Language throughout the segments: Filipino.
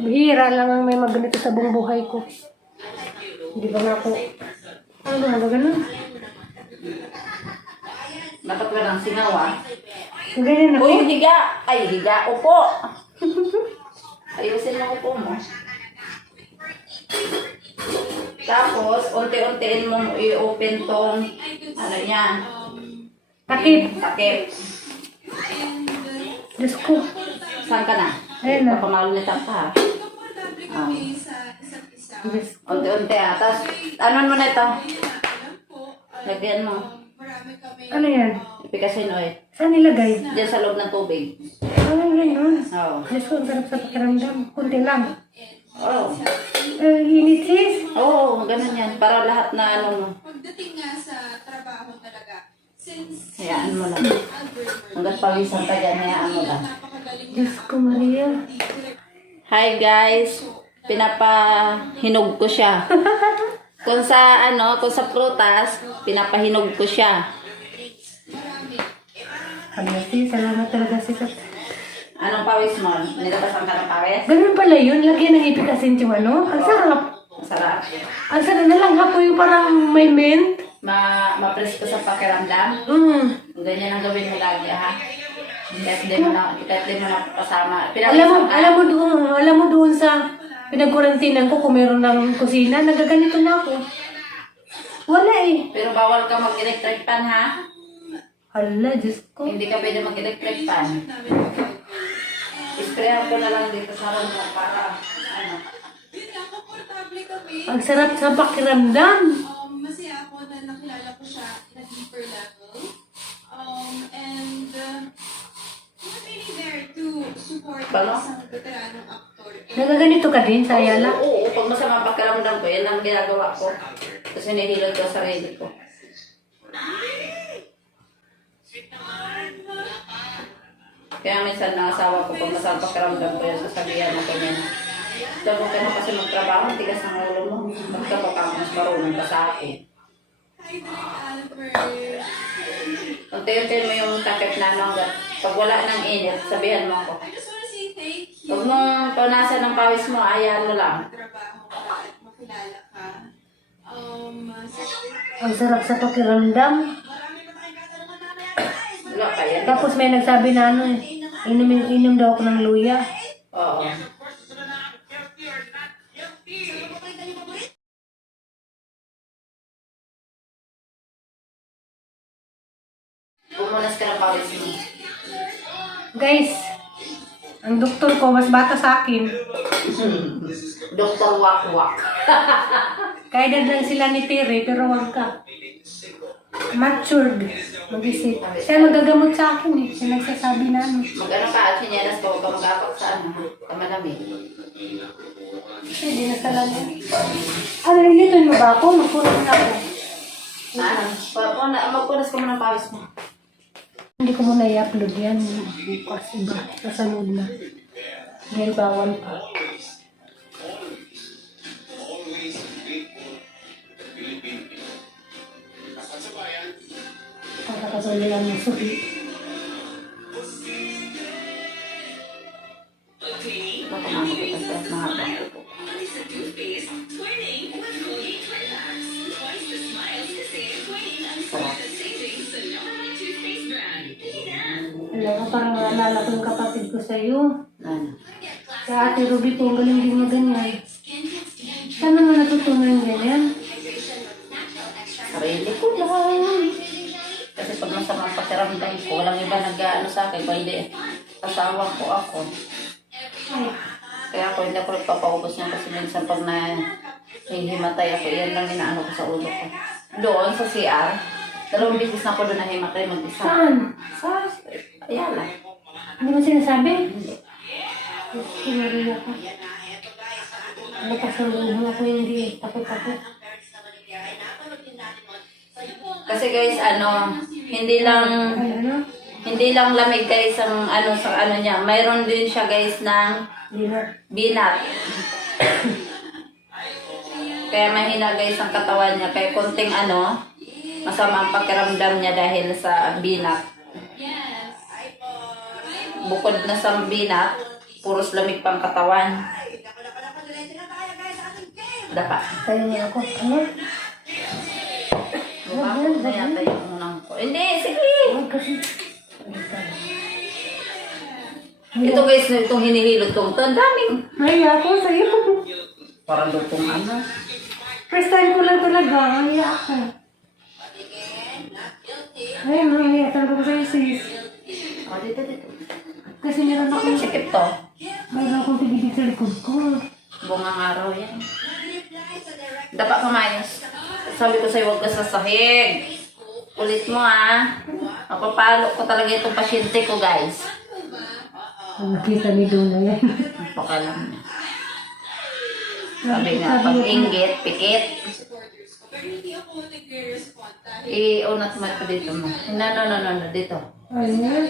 Bihira lang ang may maganito sa buong buhay ko. Hindi ba nga ako... Ano ba ganun? Dapat ka ng singaw ah. Ganyan ako. Uy, higa! Ay, higa. Upo! Ayusin mo upo mo. Tapos, unti-untiin mo i-open tong ano niya. Takip. Takip. Diyos ko. Saan ka na? Ayun na. Papamalunitan ka ha. Diyos ko. Unti-unti ha. Tapos, ano mo na ito? Lagyan mo. Ano yan? Ipikasin oil. Saan nilagay? Diyan sa loob ng tubig. Ano ganun? Oo. Diyos ko, ang sarap sa pakiramdam. Kunti lang. Oo. Init sis. Oo, ganun yan. Para lahat na ano mo. Pagdating nga sa trabaho talaga, since Hayaan mo lang. Hanggat pawisan ka dyan, hayaan mo lang. napakagaling Diyos ko, Maria. Hi guys. Pinapahinog ko siya. Kung sa kung sa prutas, pinapahinog ko siya. Hala sis, salamat talaga sis. Anong pawis mo? Nilabasan ka ng pawis? Ganun pala yun. Lagyan ng ipit asin yung ano. Ang sarap. Masarap. Ang sarap na lang po yung parang may mint. Ma-press ko sa pakiramdam. Ganyan ang gawin mo lagi ha. Kahit di mo na kasama. Alam mo doon sa pinagkurantinan ko kung meron ng kusina, nagaganito na ako. Wala eh. Pero bawal ka mag-electric pan ha. Hala, Diyos ko. Hindi ka pwede mag-electric pan. Isprayan ko na lang dito sa room mo para komportable kami. Ang sarap sa pakiramdam. Masaya ako na nakilala ko siya na deeper level. And not really there to support Balo? isang veteranong aktor. Nagaganito ka din sa Ayala? Oo, pag masama ang pakiramdam ko, yan ang ginagawa ko. Kasi nahihilod ko sa sarili ko. Kaya minsan ng asawa ko, pag masama ang pakiramdam ko, yan sasabihan ako niya. Dapat ka na kasi magtrabaho, tigas ang ulo mo. Magtrabaho ka, mas marunong ka sa akin. Hi, Direk Albert. Unti-unti mo yung takip na hanggang pag wala ng init, sabihan mo ako. I just wanna say thank you. Huwag mong punasan ng pawis mo, ayan mo lang. Trabaho ka at makilala ka. Ang sarap sa pakiramdam. Wala pa yan. Tapos may nagsabi na ano eh, inom daw ako ng luya. Oo. Pumunas ka ng pawis mo. Guys, ang doktor ko mas bata sa akin. Dr. Wakwak. Kaya lang sila ni Tere, pero wag ka. Matured. Mag-isip. Siya magagamot sa akin eh. Siya nagsasabi na ano. Mag-ano ka at sinyanas ka, huwag ka mag-apak sa ano ha. Kamalamig. Hindi na talaga. Ano, nilitoy mo ba ako? Magpunas na ako. Magpunas ka mo ng pawis mo. Hindi ko muna i-upload yan. Bukas iba. Sasunod na. Dahil bawal pa. Kakakasali lang ng suhi. Baka mamagod ka sa mga bako po. Sarap. Alam mo, parang naalala ko yung kapatid ko sa'yo. Ano? Si Ate Ruby ko, ang galing din mo ganyan. Saan naman natutunan yung ganyan? Sarili ko lang. Kasi pag masama ang pakiramdam ko, walang iba nag-ano sa akin. Kundi asawa ko ako. Ay, Kaya ako hindi ako nagpapaubos niya kasi minsan pag nahihimatay ako, yan lang inaano ko sa ulo ko. Doon sa CR, 2 beses na ako doon nahimatay mag-isa. saan? Sa Ayala. Hindi mo sinasabi? Hindi. Sinari ako. Ano pa sa loob ako hindi. Takot-takot. Kasi guys, hindi lang lamig guys ang sa ano niya. Mayroon din siya guys ng binat. Kaya mahina guys ang katawan niya. Kaya konting masama ang pakiramdam niya dahil sa binat. Bukod na sa binat, puros lamig pang katawan. Dapa. Sa'yo niya ako. Ano? Bumabog na yata yung unang ko. Hindi, sige. Ay, kasi... Ito guys, itong hinihilot kong ito. Ang daming. Ay, ako sa'yo. Parang lutong ano. First time ko lang talaga. Ay, ako. Ay, mamaya talaga ko sa'yo, sis. O, dito. Kasi meron ako... Sikip to. Mayroon akong tigidit sa likod ko. Bungang araw yan. Dapa kamayos. Sabi ko sa'yo, huwag ka sasahig. Kulit mo ah. Mapapalo ko talaga itong pasyente ko guys. Ang nakita ni Dona yan. Pakalam niya. Sabi nga, pag-inggit, pikit. Pero hindi ako nagre-respond dahil I-unat mo ito dito mo. No, dito. Ayun.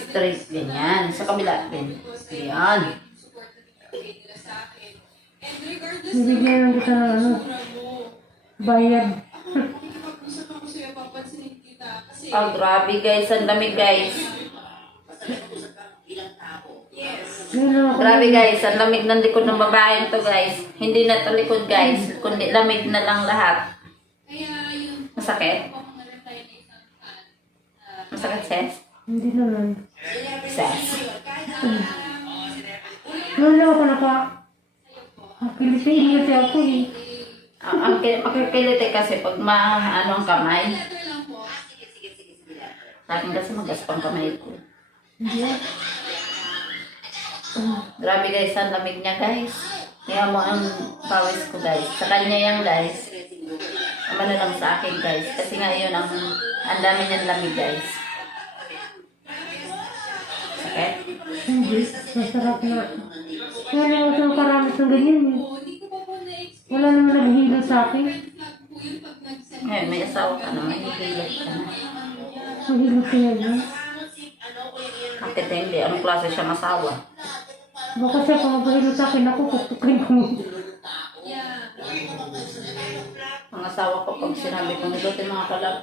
Straight, ganyan. Sa kabila din. Ayan. support na binibigay nila sa akin. And regardless Bibigyan lang kita ng ano, bayad. makipag-usap ako sa'yo, papansinin kita. Kasi, Oh, grabe guys. Ang dami guys. Ngayon lang ako. Grabe guys. Ang lamig ng likod ng babaeng to guys. Hindi na to likod guys. Kundi lamig na lang lahat. kaya yun, Masakit? ako na-reply na isang fan. Masakit sis? Hindi naman. Sis. Ngayon lang ako Pilipiin kasi ako eh. Ang makikiliti kasi pag ano ang kamay. Letter lang po. Sa akin kasi magaspang kamay ko. Hindi. Grabe guys, ang lamig niya guys. Kaya mo ang pawis ko guys. Sa kanya yan guys. Ano lang sa akin guys. Kasi ngayon ang dami niyang lamig guys. Sakit? Hindi. Masarap na. Ngayon lang ako karamis ng ganyan eh. Hindi ko pa po na-expect Wala naman naghihilo sa akin. po yun pag nag-send. Ngayon may asawa ka naman. Hihilat ka na. Mahilo kaya yan. Bakit hindi? Anong klase siya masawa? Baka siya kung mahilo sa akin ako, kukukin ko. Yeah. Ang asawa ko pag sinabi ko, nilutin mga kalab.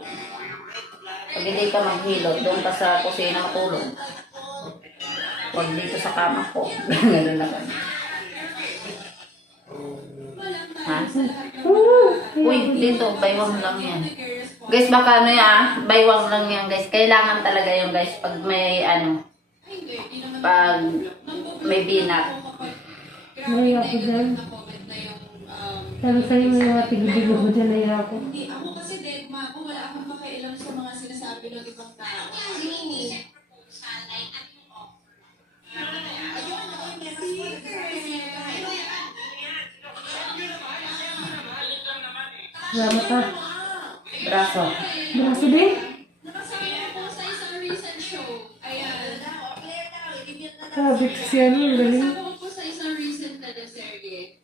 Pag hindi ka maghilot, doon ka sa kusina matulog. Huwag dito sa kama ko. Ganun na kami. Ha? Uy, dito, baywang lang yan. Guys, baka ano yan, baywang lang yan guys. Kailangan talaga yung guys pag may ano, pag may binat. Naiya ako dyan. Comment na yung, Sabi sa'yo may mga tigil-tigil ko dyan, naiya ako. hindi, ako kasi deadma ako, wala akong pakialam sa mga sinasabi ng ibang tao. Salamat ka. Braso. Braso din? Nakasama ako sa isang recent show. Ayan. Sabi ko siya nun, galing. Kasama ko po sa isang recent teleserye.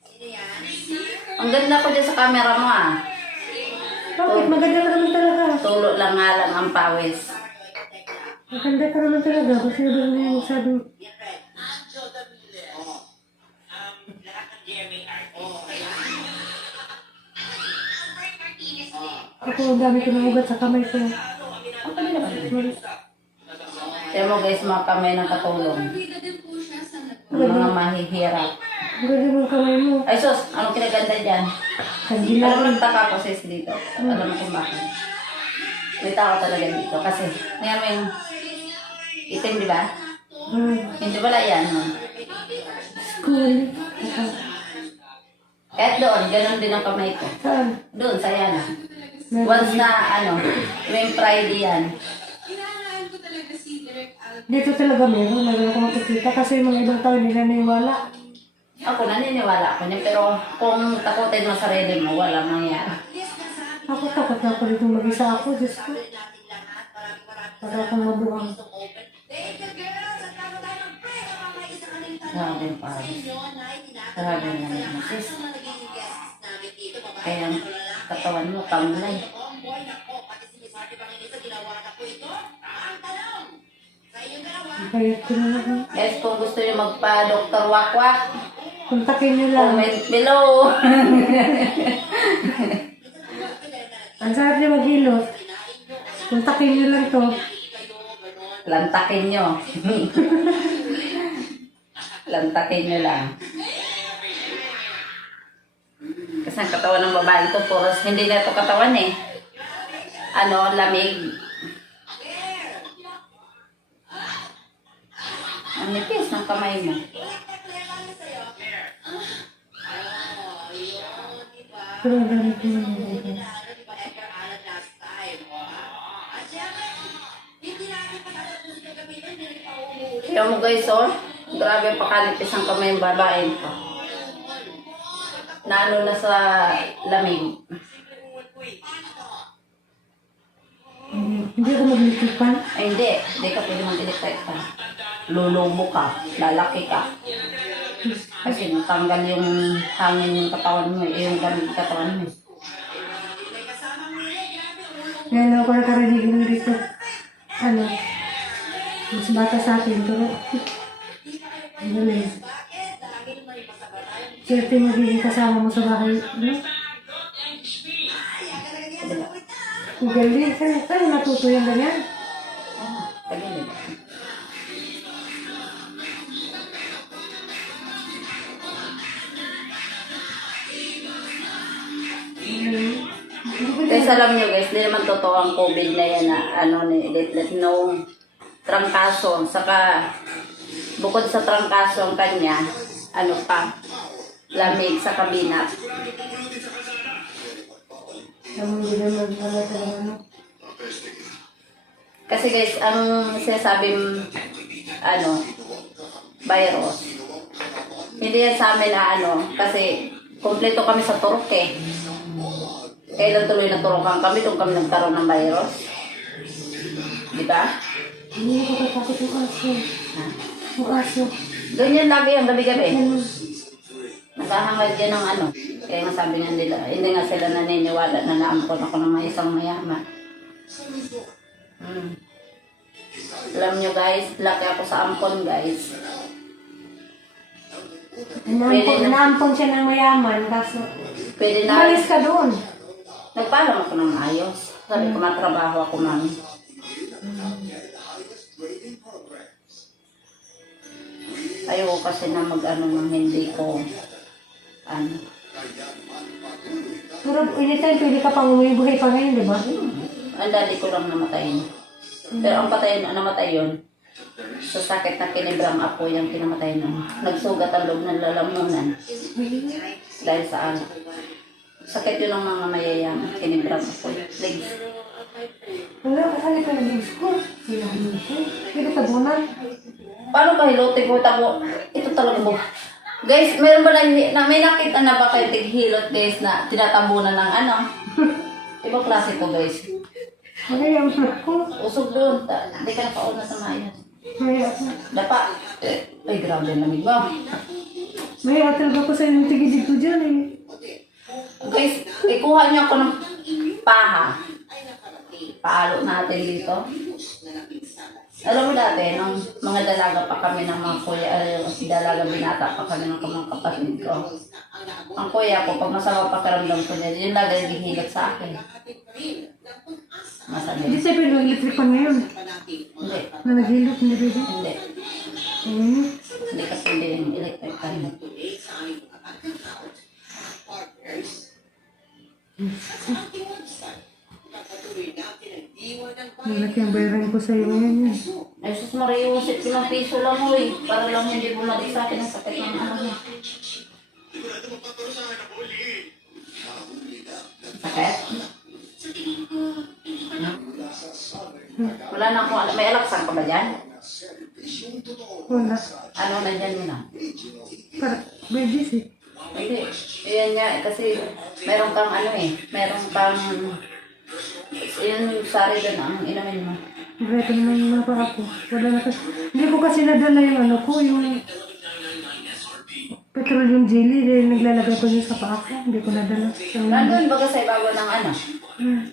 Ang ganda ko dyan sa camera mo ah. Bakit? Maganda ka naman talaga. Tulo lang nga lang ang pawis. Maganda ka naman talaga. Kasi doon na yung sabi. Ako, ang dami ko ng ugat sa kamay ko. Kaya mo guys, mga kamay ng katulong. Bida din po siya sa Yung mga mahihirap. Ang ganda ng kamay mo. Ay sus, anong kinaganda dyan? Kandila. Alam mo ng taka ko sis dito. Alam mo kung bakit. May taka talaga dito. Kasi, ngayon mo yung itim, di ba? Hindi wala yan. No? Cool. Kahit doon, ganun din ang kamay ko. Saan? Doon, sa yan. Meron. Once na, yung Friday yan. Hinahangaan ko talaga si Direk Al. Dito talaga meron. Meron ako makikita. Kasi yung mga ibang tao nila naiwala. Ako, naniniwala ako niya. Pero kung takutin mo sarili mo, walang mangyari. Ako takot na ako dito mag-isa ako. Diyos ko. Para akong mabuhang. Grabe yung pare. Grabe yung lamig mo, sis. Kaya ang katawan mo, tamlay. Kayat ko na ako. Guys, kung gusto niyo magpa-Dr. Wakwak, Kontakin nyo lang. comment below. Ang sarap niya maghilot. Kontakin nyo lang to. Lantakin nyo. Lantakin nyo lang. Kasi Isang katawan ng babae ito. Puros, hindi na ito katawan eh. Ano, lamig. Ang nipis ng kamay mo. Pero ang gamit ko naman. Kaya mo guys, oh. Grabe pakanipis ang kamay ng babae ito. Naano na sa lamig. Hindi ako maglitipan. Ay, hindi. Hindi ka pwede mag-electric pa. Lulubo ka. Lalaki ka. Kasi natanggal yung hangin yung katawan mo. Yung katawan mo. Ngayon ako nakarinig dito. Ano? Mas bata sa akin. Pero, ano na yun? Siyempre magiging kasama mo sa bahay. Ano? Ang galing. Saan natuto yung ganyan? Tagilid. Guys, alam nyo guys, hindi naman totoo ang COVID na yan na ano ni Letlet no trangkaso. Saka bukod sa trangkaso ang kanya, ano pa, lamig sa kabinat. Hindi naman pala talaga ano. Kasi guys, ang sinasabing ano, virus, hindi yan sa amin na ano, kasi kompleto kami sa turok eh. Kailan tuloy naturukan kami kung kami nagkaroon ng virus? Di ba? Hindi ko katakot yung aso. Ha? Yung aso. Ganyan lagi yung gabi-gabi. Naghahangad yan ng ano. Kaya nga sabi nga nila, hindi nga sila naniniwala na naampon ako ng mga isang mayaman. Alam nyo guys, laki ako sa ampon guys. Naampon siya ng mayaman, kaso Pwede na. umalis ka doon. Nagpaalam ako ng maayos. Sabi ko, matrabaho ako, mami. Ayoko kasi na mag-ano ng hindi ko, ano. Pero anytime pwede ka pang umuwi-buhay pa ngayon, di ba? Ang daddy ko lang namatay. Pero ang patay na namatay yun, sa sakit na kinibrang ako yung kinamatay nun. Nagsugat ang loob ng lalamunan. Dahil sa ano. Sakit yun ng mga mayayaman. Kinibrang ako yung legs. Wala, kasali ka ng legs ko. Sinahin ko. Pwede ka doon. Paano ka hilotin ko? Tabo, ito talaga mo. Guys, meron ba na may nakita na ba kayo tighilot guys na tinatabunan ng ano? Ibang klase to guys. Okay, ang flip ko. Usog doon. Hindi ka nakauna sa maayos. May ako. Dapa. Ay, grabe ang lamig mo. May talaga ko sa inyong tigil dito dyan eh. Guys, ikuha niyo ako ng paha. Paalo natin dito. Alam mo dati, nung mga dalaga pa kami ng mga kuya, dalaga binata pa kami ng mga kapatid ko. Ang kuya ko, pag masama pakiramdam ko niya, yun lagi gihilat sa akin. Masali. Hindi siya pwede electric pa ngayon. Hindi. Na naghilot, hindi pwede. Hindi. Hmm. Hindi kasi hindi yung electric fan. Malaki ang bayaran ko sa'yo ngayon yun. Ay, sus mariusip ko ng piso lang mo eh. Para lang hindi bumalik sa akin ang sakit ng ano niya. Sakit? Wala na akong alam. May alaksan ka ba dyan? Wala. Ano na dyan nila? Para, may visit. Hindi. Yan nga. Kasi meron kang ano eh. Meron kang... Yun sari doon ang inamin mo. Reto naman yung mga pa ako. Wala na kasi. Hindi ko kasi nadala yung ano ko, yung petroleum jelly. Dahil naglalagay ko yun sa paa ko. Hindi ko nadala. Nandun baga sa ibabaw ng ano?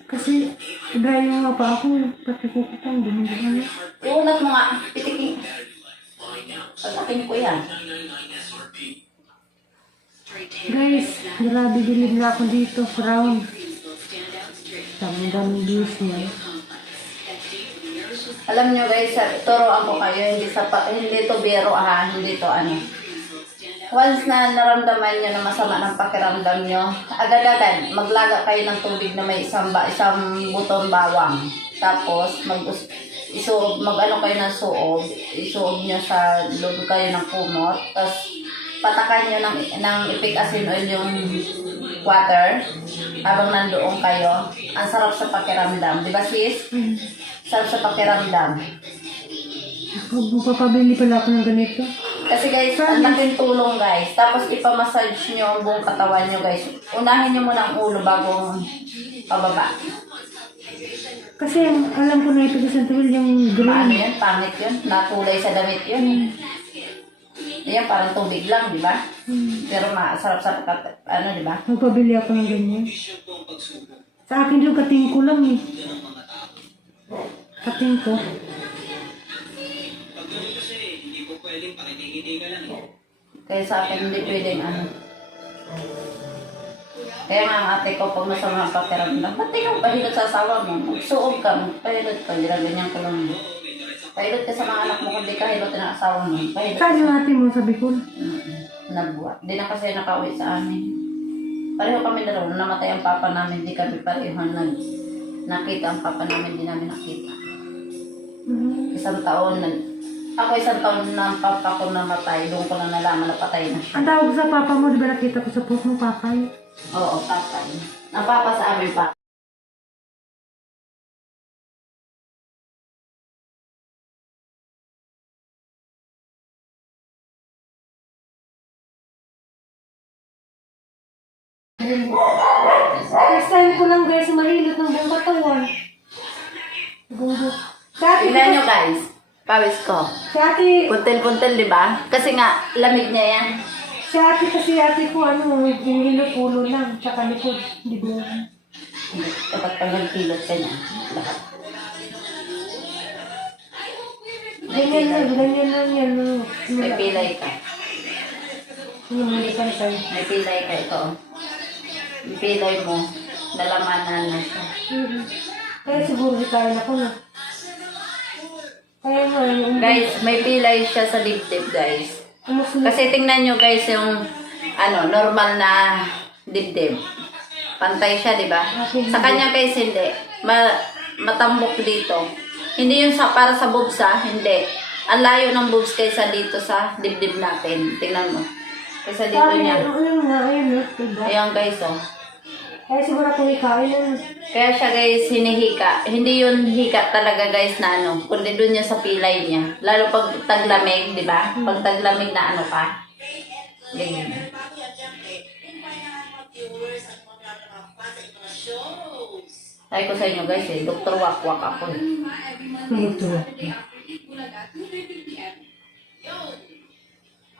Kasi dahil yung mga paa ko, pati ko ko kung dumi-dumi. Iunat mo nga. Pitikin. Pagkakin ko yan. Guys, grabe bilib na ako dito. Round. Daming views niya. Alam nyo guys, turuan ko kayo, hindi to biro ha, hindi to ano. Once na naramdaman nyo na masama ng pakiramdam nyo, agad-agad, maglaga kayo ng tubig na may isang butong bawang. Tapos, mag-ano kayo ng suob. Isuob nyo sa loob kayo ng kumot. Tapos, patakan nyo ng ipik asin oil yung water habang nandoon kayo. Ang sarap sa pakiramdam. Di ba sis? Sarap sa pakiramdam. Papabili pala ako ng ganito. Kasi guys, ang laking tulong guys. Tapos ipamassage nyo ang buong katawan nyo guys. Unahin nyo muna ang ulo bago pababa. Kasi alam ko na ipig isang tuwil yung Paano green. yun? Pangit yun. Natulay sa damit yun. Yan, parang tubig lang, di ba? Pero masarap sa di ba? Magpabili ako ng ganyan. Sa akin yung kating ko lang eh. Kating ko. Kaya sa akin hindi pwedeng Kaya nga ang ate ko, pag masama ang pakiramdam, ba't ikaw pahilot sa asawa mo? Magsuog ka, magpahilot ka, ganyan ko lang. Pahilot ka sa mga anak mo, kung di ka hilot ng asawa mo. Pahilot Saan yung ate mo sa Bicol? Nagbuhat. Di na kasi nakauwi sa amin. Pareho kami dalawa. Namatay ang papa namin, di kami pareho nakita ang papa namin, di namin nakita. Isang taon ako isang taon na ang papa ko namatay, doon ko lang nalaman na patay na siya. Ang tawag sa papa mo, di ba nakita ko sa post mo, papay? Oo, patay. Ang papa sa amin pa. First time ko lang guys, mahilot ng buong katawan. Tingnan nyo guys, pawis ko. Si ate, Puntel-puntel, di ba? Kasi nga, lamig niya yan. si ate kasi ate ko, hinilot ulo lang, tsaka likod. Hindi ko lang. Kapag pag nagpilot ka niya, lahat. Ganyan lang yan. May pilay ka. Hinumulikan tayo. May pilay ka ito. Yung pilay mo, nalamanan na siya. Kaya siguro di kaya na ko na. Kaya nga yung... Guys, may pilay siya sa dibdib guys. Umusulit. Kasi tingnan nyo guys yung normal na dibdib. Pantay siya, di ba? Sa kanya guys, hindi. Matambok dito. Hindi yung para sa boobs hindi. Ang layo ng boobs kaysa dito sa dibdib natin. Tingnan mo. Kaysa dito niya. Ayun. Ayan guys, oh. Kaya siguro kung ikain na. Kaya siya guys, hinihika. Hindi yun hika talaga guys na kundi dun niya sa pilay niya. Lalo pag taglamig, di ba? Pag taglamig na ka. Ganyan. Sabi ko sa inyo guys Dr. Wakwak ako Ito.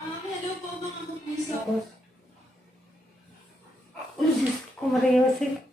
Hello po mga kapuso. Tapos, kumarayosik.